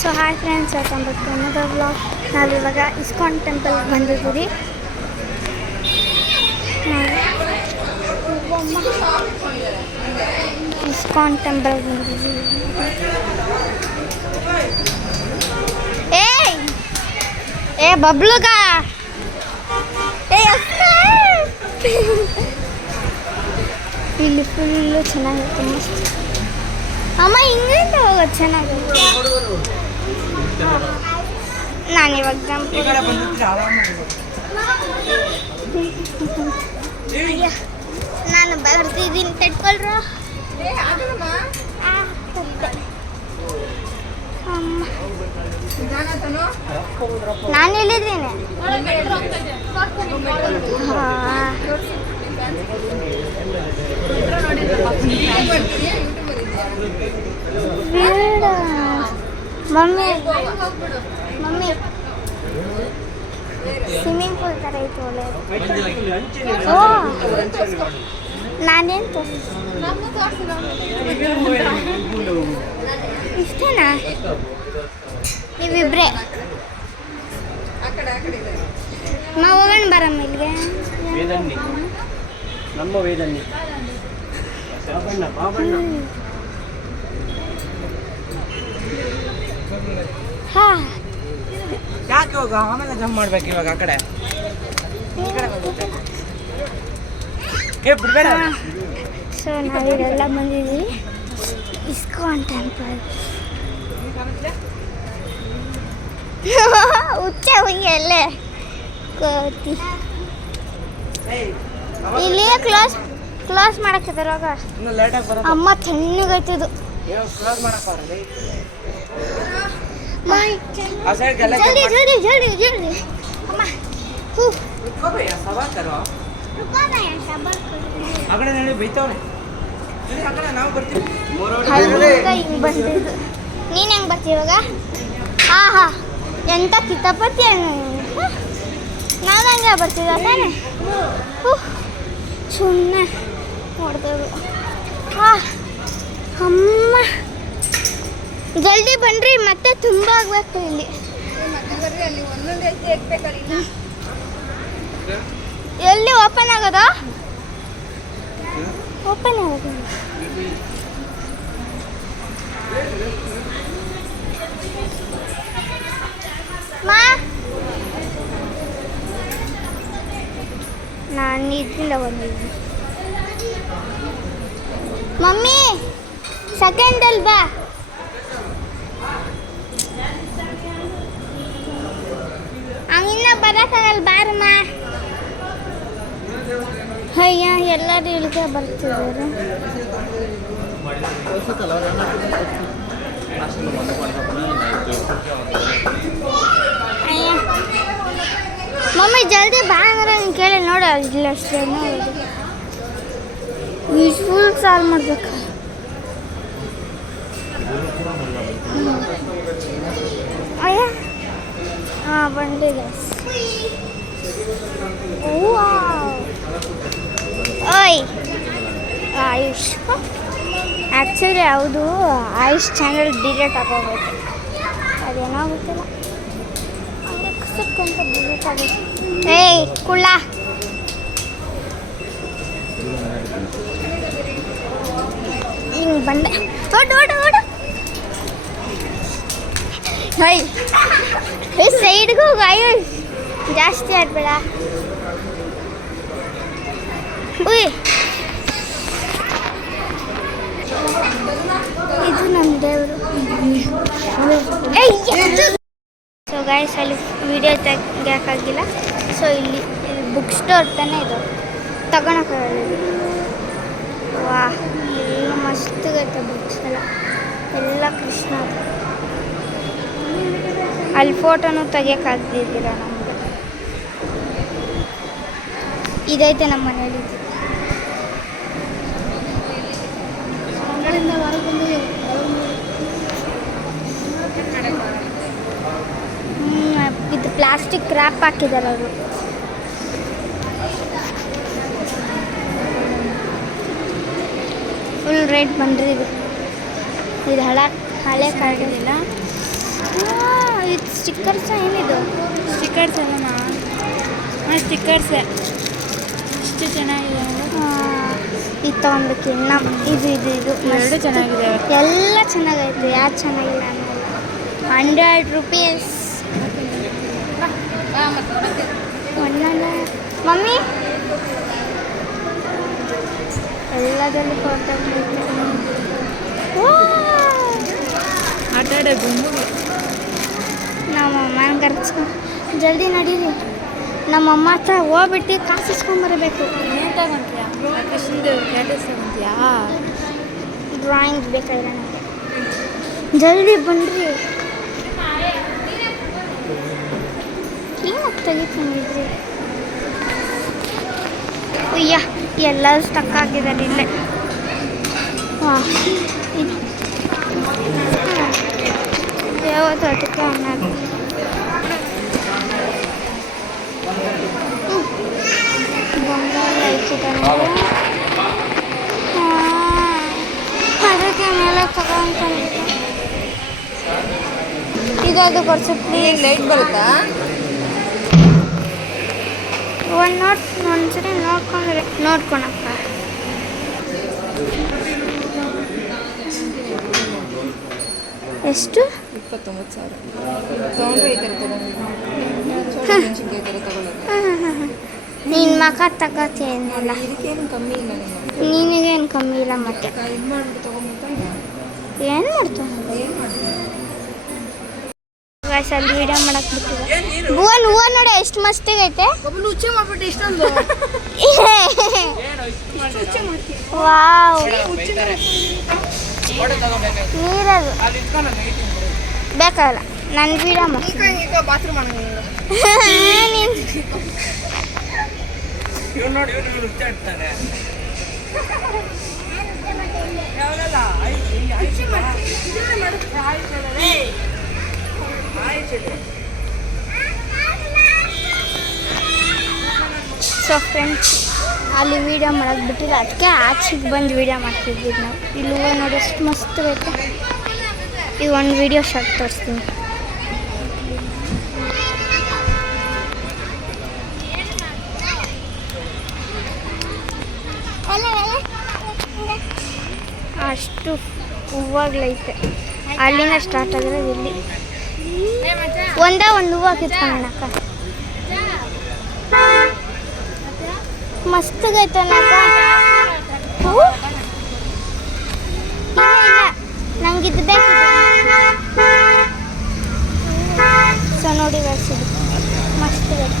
So hi friends, welcome back to another vlog. ನಾವಿವಾಗ ಇಸ್ಕಾನ್ ಟೆಂಪಲ್ಗೆ ಬಂದಿದ್ದೀವಿ. ಇಸ್ಕಾನ್ ಟೆಂಪಲ್ಗೆ ಬಂದಿದ್ದೀವಿ. ಏ ಬಬ್ಲುಗ ಇಲ್ಲಿ ಫುಲ್ಲು ಚೆನ್ನಾಗಿರುತ್ತೆ, ಮಸ್ತ್. ಅಮ್ಮ ಹಿಂಗಂತ ಹೋಗೋದು ಚೆನ್ನಾಗಿರುತ್ತೆ. ನಾನಿವಾಗ ನಾನು ಬರ್ತಿದ್ದೀನಿ, ತಡ್ಕೊಳ್ರ. ಅಮ್ಮ ನಾನು ಎಲ್ಲಿದ್ದೀನಿ? ಮಮ್ಮಿ ಸ್ವಿಮ್ಮಿಂಗ್ ಪೂಲ್ ಥರ ಐತೆ, ಒಳ್ಳೆಯದು. ಓ ನಾನೇನು ಇಷ್ಟೇನಾ? ನೀವಿಬ್ರೆ ನಾವು ಹೋಗೋಣ ಬರಮ್ಮ ಇಲ್ಲಿಗೆ. ನಮ್ಮ ವೇದನ್ನಿ ಹಾ ಯಾಕೆ ಹೋಗ ಆಮೇಲೆ ಜಂಪ್ ಮಾಡ್ಬೇಕು ಇವಾಗ ಆ ಕಡೆ ಬಿಡ್ಬೇಡ. ಸೊ ನಾವೀಗೆಲ್ಲ ಬಂದಿದ್ದೀವಿ ಇಸ್ಕಾನ್ ಟೆಂಪಲ್. ಹುಚ್ಚ ಹೋಗಿ ಅಲ್ಲೇ ಕೋತಿ ಇಲ್ಲಿ ಕ್ಲಾಸ್ ಮಾಡಕ್ಕಿದಾರ. ಅಮ್ಮ ತಣ್ಣಗೈತದು. ಜಲ್ದಿ ಜಲ್ದಿ ಜಲ್ದಿ ಜಲ್ದಿ ಅಮ್ಮ. ಹಿಂಗೆ ಬಂದಿದ್ದು. ನೀನು ಹೆಂಗೆ ಬರ್ತೀವಿ ಇವಾಗ? ಆಹಾ ಎಂಥ ಕಿತಾಪತಿ. ನಾವು ಹಂಗೆ ಬರ್ತೀವಿ ತಾನೆ. ಸುಮ್ಮನೆ ನೋಡ್ತೇವೆ. ಅಮ್ಮ ಜಲ್ದಿ ಬನ್ನಿರಿ, ಮತ್ತೆ ತುಂಬ ಆಗಬೇಕು ಇಲ್ಲಿ. ಎಲ್ಲಿ ಓಪನ್ ಆಗೋದು? ಓಪನ್ ಆಗೋದು ಮಾ. ನಾನು ಇದರಿಂದ ಬಂದಿದ್ದೀನಿ. ಮಮ್ಮಿ ಸೆಕೆಂಡಲ್ಲಿ ಬಾ. ಹಂಗಿನ್ನ ಬರೋಕ್ಕಾಗಲ್ಲ, ಬಾರಮ್ಮ. ಅಯ್ಯ ಎಲ್ಲರೂ ಇಲ್ಲಿಗೆ ಬರ್ತಿದ್ದಾರೆ. ಅಯ್ಯ ಮಮ್ಮಿ ಜಲ್ದಿ ಬಾ ಅಂದ್ರೆ ನೀನು ಕೇಳಿ ನೋಡು. ಇಲ್ಲ ಅಷ್ಟೇ ಫುಲ್ ಸಾಲ್ ಮಾಡ್ಬೇಕು. ಅಯ್ಯ ಹಾಂ ಬಂದಿದೆ. ಓಯ್ ಆಯುಷ್, ಆ್ಯಕ್ಚುಲಿ ಹೌದು ಆಯುಷ್ ಚಾನಲ್ ಡಿಲೀಟ್ ಆಗೋಗುತ್ತೆ. ಅದೇನೋ ಗೊತ್ತಿಲ್ಲ, ಹಂಗೆ ಕಸಕ್ಕಂತ ಡಿಲೀಟ್ ಆಗುತ್ತೆ. ಏಯ್ ಕುಳ್ಳ, ಹಿಂಗೆ ಬಂದೆ. ಓಡು ಓಡು ಓಡು. ಸೈಡ್ಗೆ ಹೋಗು ಆಯುಷ್, ಜಾಸ್ತಿ ಆಡ್ಬೇಡ. ಉಯ್ ಇದು ನಮ್ಮ ದೇವರು. ಸೊ ಗೈಸ್ ಅಲ್ಲಿ ವಿಡಿಯೋ ತೆಗಿಯೋಕ್ಕಾಗಿಲ್ಲ. ಸೊ ಇಲ್ಲಿ ಬುಕ್ ಸ್ಟೋರ್ ತಾನೇ ಇದು, ತಗೊಳಕ್ಕಾಗಲ್ಲ. ವಾ ಏನು ಮಸ್ತಾಗೈತೆ ಬುಕ್ಸ್ ಎಲ್ಲ ಕೃಷ್ಣ. ಅಲ್ಲಿ ಫೋಟೋನು ತೆಗಿಯೋಕ್ಕಾಗ್ದಿದ್ದೀರ ನಮಗೆ. ಇದೈತೆ ನಮ್ಮ ಮನೇಲಿ. ಇದು ಪ್ಲಾಸ್ಟಿಕ್ ರ್ಯಾಪ್ ಹಾಕಿದ್ದಾರೆ ಅವರು. ಫುಲ್ ರೇಟ್ ಬಂದ್ರಿ ಇದು. ಇದು ಹಳೆ ಕಾರ್ಡ್ ಇಲ್ಲ. ಇದು ಸ್ಟಿಕ್ಕರ್ಸ್ ಏನಿದು? ಸ್ಟಿಕ್ಕರ್ಸ್ ಅಲ್ಲಮ್ಮ, ಸ್ಟಿಕ್ಕರ್ಸೇ ಇಷ್ಟು ಚೆನ್ನಾಗಿದೆ. ಇದು ತೊಗೊಬೇಕು. ಇದು ಇದು ಇದು ಎರಡು ಚೆನ್ನಾಗಿದೆ. ಎಲ್ಲ ಚೆನ್ನಾಗೈತೆ, ಯಾರು ಚೆನ್ನಾಗಿಲ್ಲ ಅನ್ನಲ್ಲ. 100 ರೂಪೀಸ್. ಮಮ್ಮಿ ಎಲ್ಲದರಲ್ಲಿ ಫೋಟೋ ಆಟಾಡೋ ಗುಂಬು. ನಮ್ಮಮ್ಮನ ಕರ್ಸ್ಕೊಂಡು ಜಲ್ದಿ ನಡೀರಿ. ನಮ್ಮಮ್ಮ ಹತ್ರ ಹೋಗ್ಬಿಟ್ಟು ಕಾಸು ಇಸ್ಕೊಂಬರಬೇಕು. ಏನು ತಗೊಂತೀಯಾ? ಕೃಷ್ಣದು ಕ್ಯಾಟಸ್ ತಗೊಂತೀಯಾ? ಡ್ರಾಯಿಂಗ್ ಬೇಕಾದ್ರೆ ನನಗೆ. ಜಲ್ದಿ ಬನ್ನಿರಿ. ಕ್ಲೀನಾಗಿ ತೆಗಿತೀನಿ. ಅಯ್ಯ ಎಲ್ಲರೂ ಸ್ಟಕ್ ಆಗಿದ್ದಾರೆ ಇಲ್ಲೇ. ಹಾಂ ಇದು ಯಾವತ್ತು ಅದಕ್ಕೆ ಅನ್ನೋದು. ಬಂಗಾರ ಇಟ್ಟಿದ್ದಾರೆ. ಅದಕ್ಕೆ ಮೇಲೆ ತಗೊಂಡ್ಕೊಂಡಿದ್ದೆ. ಇದದು ಕೊಡ್ಸು ಪ್ಲೀಸ್. ಲೈಟ್ ಬರುತ್ತಾ? ಒಂದ್ಸರಿ ನೋಡ್ಕೊಳಕ್ಕ. ಎಷ್ಟು? 29,000 ತೊಗೊಂಡ್ರೆ ಈ ಥರ ತಗೊಳ್ಳೋದು. ನಿನ್ನ ಮಗ ತಗೋತೀನಲ್ಲ, ಇದಕ್ಕೇನು ಕಮ್ಮಿ ಇಲ್ಲ. ನಿನಗೇನು ಕಮ್ಮಿ ಇಲ್ಲ. ಮತ್ತೆ ಇದು ಮಾಡಿಬಿಟ್ಟು ತೊಗೊಂಡ್ಬಿಟ್ಟು ಏನು ಮಾಡ್ತಾನೆ? ಅಲ್ಲಿ ವಿಡಿಯೋ ಮಾಡಕ್ಕೆ ಬಿಟ್ಟಿದೆ. ಹೂವು ನೋಡಿ ಎಷ್ಟು ಮಸ್ತಿಗೈತೆ. ಹುಚ್ಚೆ ಮಾಡ್ಬಿಟ್ಟು ಇಷ್ಟೊಂದು ವಾವ್, ನೀರದು ಬೇಕಾಗಲ್ಲ. ನನ್ನ ವಿಡಿಯೋ ಮಾಡ್ತೀನಿ. ಬಾತ್ರೂಮ್ ಸೊ ಫ್ರೆಂಡ್ಸ್, ಅಲ್ಲಿ ವೀಡಿಯೋ ಮಾಡೋದು ಬಿಟ್ಟಿಲ್ಲ, ಅದಕ್ಕೆ ಆಚೆಗೆ ಬಂದು ವೀಡಿಯೋ ಮಾಡ್ತಿದ್ವಿ ನಾವು. ಇಲ್ಲಿ ಹೂವು ನೋಡಿ ಎಷ್ಟು ಮಸ್ತ್ ಬೇಕು. ಈಗ ಒಂದು ವೀಡಿಯೋ ಶಾರ್ಟ್ ತೋರಿಸ್ತೀನಿ. ಅಷ್ಟು ಹೂವಾಗ್ಲೈತೆ. ಅಲ್ಲಿಂದ ಸ್ಟಾರ್ಟ್ ಆಗಿರೋದು ಇಲ್ಲಿ. ಒಂದೇ ಒಂದು ಹೂವು ಕಿತ್ಕೊಳ್ಳೋಣಕ್ಕ. ಮಸ್ತಾಗೈತನಕ್ಕ ಹೂವು. ಇಲ್ಲ ನಂಗೆ ಇದು ಬೇಕು. ಸೊ ನೋಡಿ ಬರ್ಸಿದ್ದು ಮಸ್ತ್ ಬೇಕು.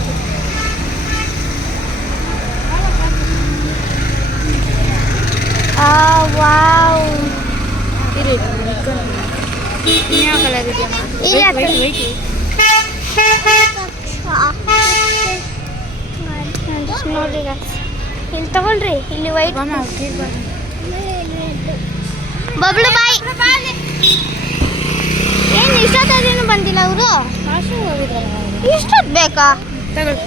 ವಾವ್, ಯಾವ ಕಲರ್ ಇದೆಯಮ್ಮ? ನೋಡ್ರಿ ಇಲ್ಲಿ ತಗೊಳ್ರಿ. ಇಲ್ಲಿ ವೈಟ್ ಬಬ್ಲು ಬಾಯ್. ಏನು ಇಷ್ಟೊತ್ತೇನು ಬಂದಿಲ್ಲ ಅವರು? ಇಷ್ಟೊತ್ತು ಬೇಕಾ? ತಗೊಳ್ಳಿ.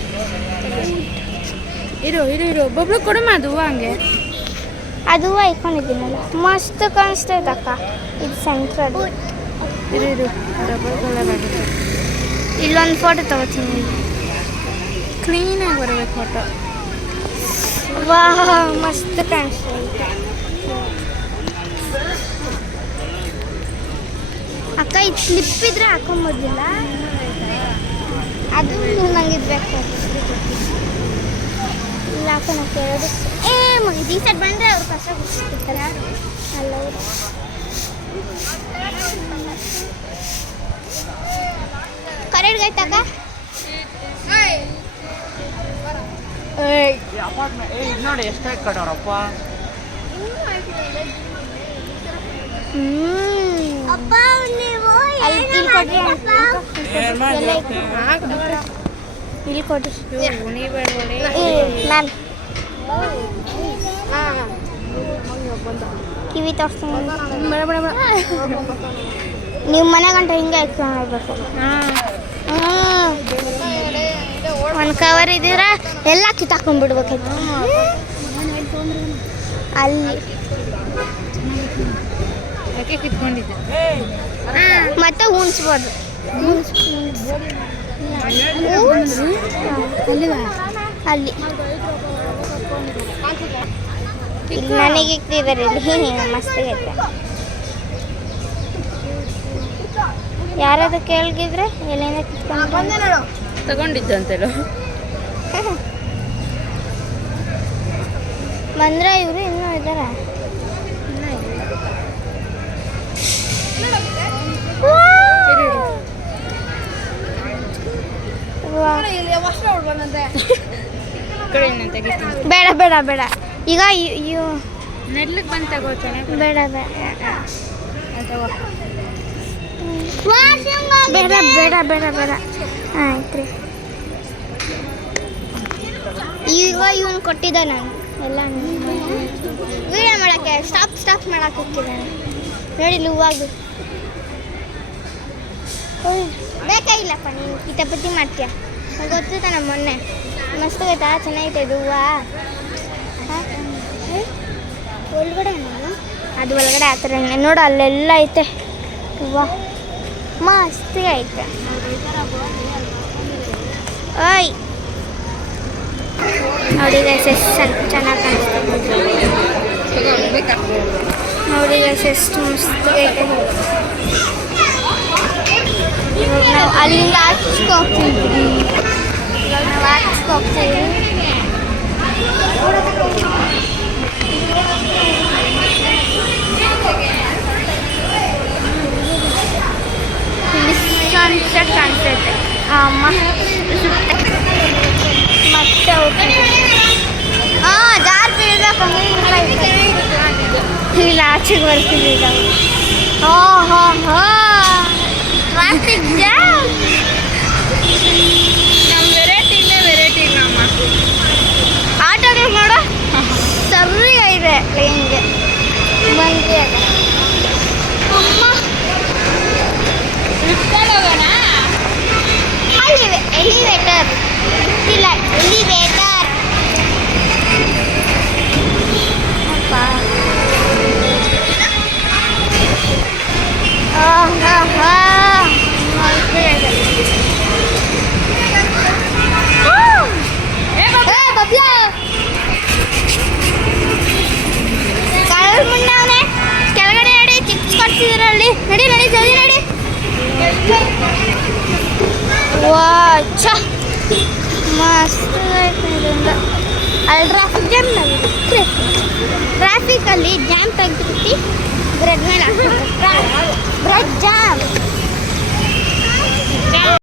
ಇರು ಬಬ್ಲು ಕೊಡಮ್ಮ. ಅದು ಹೂವು ಹಂಗೆ ಅದು ಹೂವು ಇಟ್ಕೊಂಡಿದ್ದೀನಲ್ಲ, ಮಸ್ತ್ ಕಾಣಿಸ್ತೈತಕ್ಕ. ಇದು ಸೆಂಟ್ರಲ್. ಇರು ಡಬಲ್ ಕಲರ್ ಆಗುತ್ತೆ. ಇಲ್ಲೊಂದು ಫೋಟೋ ತಗೋತೀನಿ. ಕ್ಲೀನಾಗಿ ಬರಬೇಕು ಫೋಟೋ. ವಾ ಮಸ್ತ್ ಕಾಣಿಸ್ತೈತೆ ಅಕ್ಕ. ಇದು ಸ್ಲಿಪ್ ಇದ್ರೆ ಹಾಕೊಂಬೋದಿಲ್ಲ. ಅದು ನಂಗೆ ಇದು ಬೇಕು. ಇಲ್ಲ ಅಕ್ಕ, ನಾವು ಕೇಳೋದು ಈ ಸೈಡ್ ಬಂದರೆ ಅವ್ರು ಕಷ್ಟ ಗುಡಿಸ್ತಿರ್ತಾರೆ. ಅಲ್ಲ ಕರೆಕ್ಟ್ಗೈತಕ್ಕ. ನೋಡಿ ಎಷ್ಟಾಗಿ ಕಟ್ಟೋರಪ್ಪ. ಇಲ್ಲಿ ಕೊಡ್ರಿ, ಇಲ್ಲಿ ಕೊಡ್ರಿ ಮ್ಯಾಮ್. ಕಿವಿ ತೋರಿಸ್ತೀನಿ. ನೀವು ಮನೆ ಗಂಟ ಹಿಂಗೆ ಇಟ್ಕೊಂಡು ಹೋಗ್ಬೇಕು. ಒಂದು ಕವರ್ ಇದ್ದೀರಾ ಎಲ್ಲ ಕಿತ್ತಾಕೊಂಡ್ಬಿಡ್ಬೇಕಾಯ್ತು. ಅಲ್ಲಿ ಯಾಕೆ ಕಿತ್ಕೊಂಡಿದ್ದೆ ಮತ್ತೆ ಉಣ್ಸ್ಬೋದು. ಅಲ್ಲಿ ಇಲ್ಲಿ ನನಗೆ ಇಕ್ತಿದ್ದಾರೆ ಇಲ್ಲಿ ಮಸ್ತಾಗೈತೆ. ಯಾರಾದ್ರೂ ಕೇಳಿದ್ರೆ ಎಲ್ಲಿಂದ ಕಿತ್ಕೊಂಡು ತಗೊಂಡಿದ್ದಂತೆಲ್ಲ ಬಂದ್ರೆ ಇವರು ಇನ್ನೂ ಇದ್ದಾರೆ. ಬೇಡ ಬೇಡ ಬೇಡ ಈಗ ನೆಡ್ಲಿಕ್ಕೆ ಬಂದು ತಗೋತಾನೆ. ಬೇಡ ಬೇಡ ಬೇಡ ಬೇಡ ಬೇಡ ಬೇಡ ಆಯ್ತು ರೀ. ಈಗ ಇವನು ಕೊಟ್ಟಿದ್ದ ನಾನು ಎಲ್ಲ ವೀಡಿಯೋ ಮಾಡೋಕ್ಕೆ ಸ್ಟಾಪ್ ಮಾಡೋಕೆ ಹೋಗ್ತಿದ್ದಾನೆ ನೋಡಿ. ಹೂವಾಗು ಬೇಕಾ ಇಲ್ಲಪ್ಪ, ನೀನು ಕಿತಾಪತಿ ಮಾಡ್ತೀಯ ಗೊತ್ತು ತಾನ ಮೊನ್ನೆ. ಮಸ್ತ್ ಆಯ್ತಾ, ಚೆನ್ನಾಗೈತೆ ಇದು ಹೂವು. ಒಳಗಡೆ ಅದು ಒಳಗಡೆ ಆ ಥರ ನೋಡು ಅಲ್ಲೆಲ್ಲ ಐತೆ ಹೂವು, ಮಸ್ತ್ ಐತೆ. ಓಯ್ ನೋಡಿ ಗೈಸ್ ಎಷ್ಟು ಚೆನ್ನಾಗಿ ಕಾಣಿಸ್ತದೆ ನೋಡಿ ಗೈಸ್ ಎಷ್ಟು ಮಸ್ತ್ ಐತೆ. ಇವಾಗ ನಾವು ಅಲ್ಲಿಂದ ಆಚೆಗೆ ಹೋಗ್ತಿದ್ವಿ. ಇವಾಗ ನಾವು ಆಚೆಗೆ ಹೋಗ್ತೀವಿ. ಇಲ್ಲಿ ಸನ್ಸೆಟ್ ಕಾಣಿಸ್ತೈತೆ. ಮತ್ತೆ ಹೋಗ್ತೀವಿ. ಜಾರ್ ಇಲ್ಲ ಆಚೆಗೆ ಬರ್ತೀವಿ ಈಗ. Traffic jam. ನಮ್ಮ ವೆರೈಟಿ ನಮ್ಮ ಆಟೋಗಳು ನೋಡು ಸರಿ ಇದೆ ಪ್ಲೇನ್ಗೆ ಬಂದು ಹೋಗೋಣ. ಎಲಿವೇಟರ್ ಇಲ್ಲ ಎಲಿವೇಟರ್ ಮುಂಡವನೆ ಕೆಳಗಡೆ ನಡಿ, ಚಿಪ್ಸ್ ಕೊಡ್ತಿದ್ರಲ್ಲಿ ನಡಿ ನಡಿ ಜಲ್ದಿ ನಡಿ. ವಾ ಛ ಮಸ್ತ್ ಐತೆ ಇದರಿಂದ. ಅಲ್ಲಿ ಟ್ರಾಫಿಕ್ ಜಾಮ್ ಟ್ರಾಫಿಕಲ್ಲಿ ಜಾಮ್ ತೆಗೆದುಬಿಟ್ಟು ಬ್ರೆಡ್ ಮೇಲೆ ಹಾಕ್ಬೇಕು. Bread jam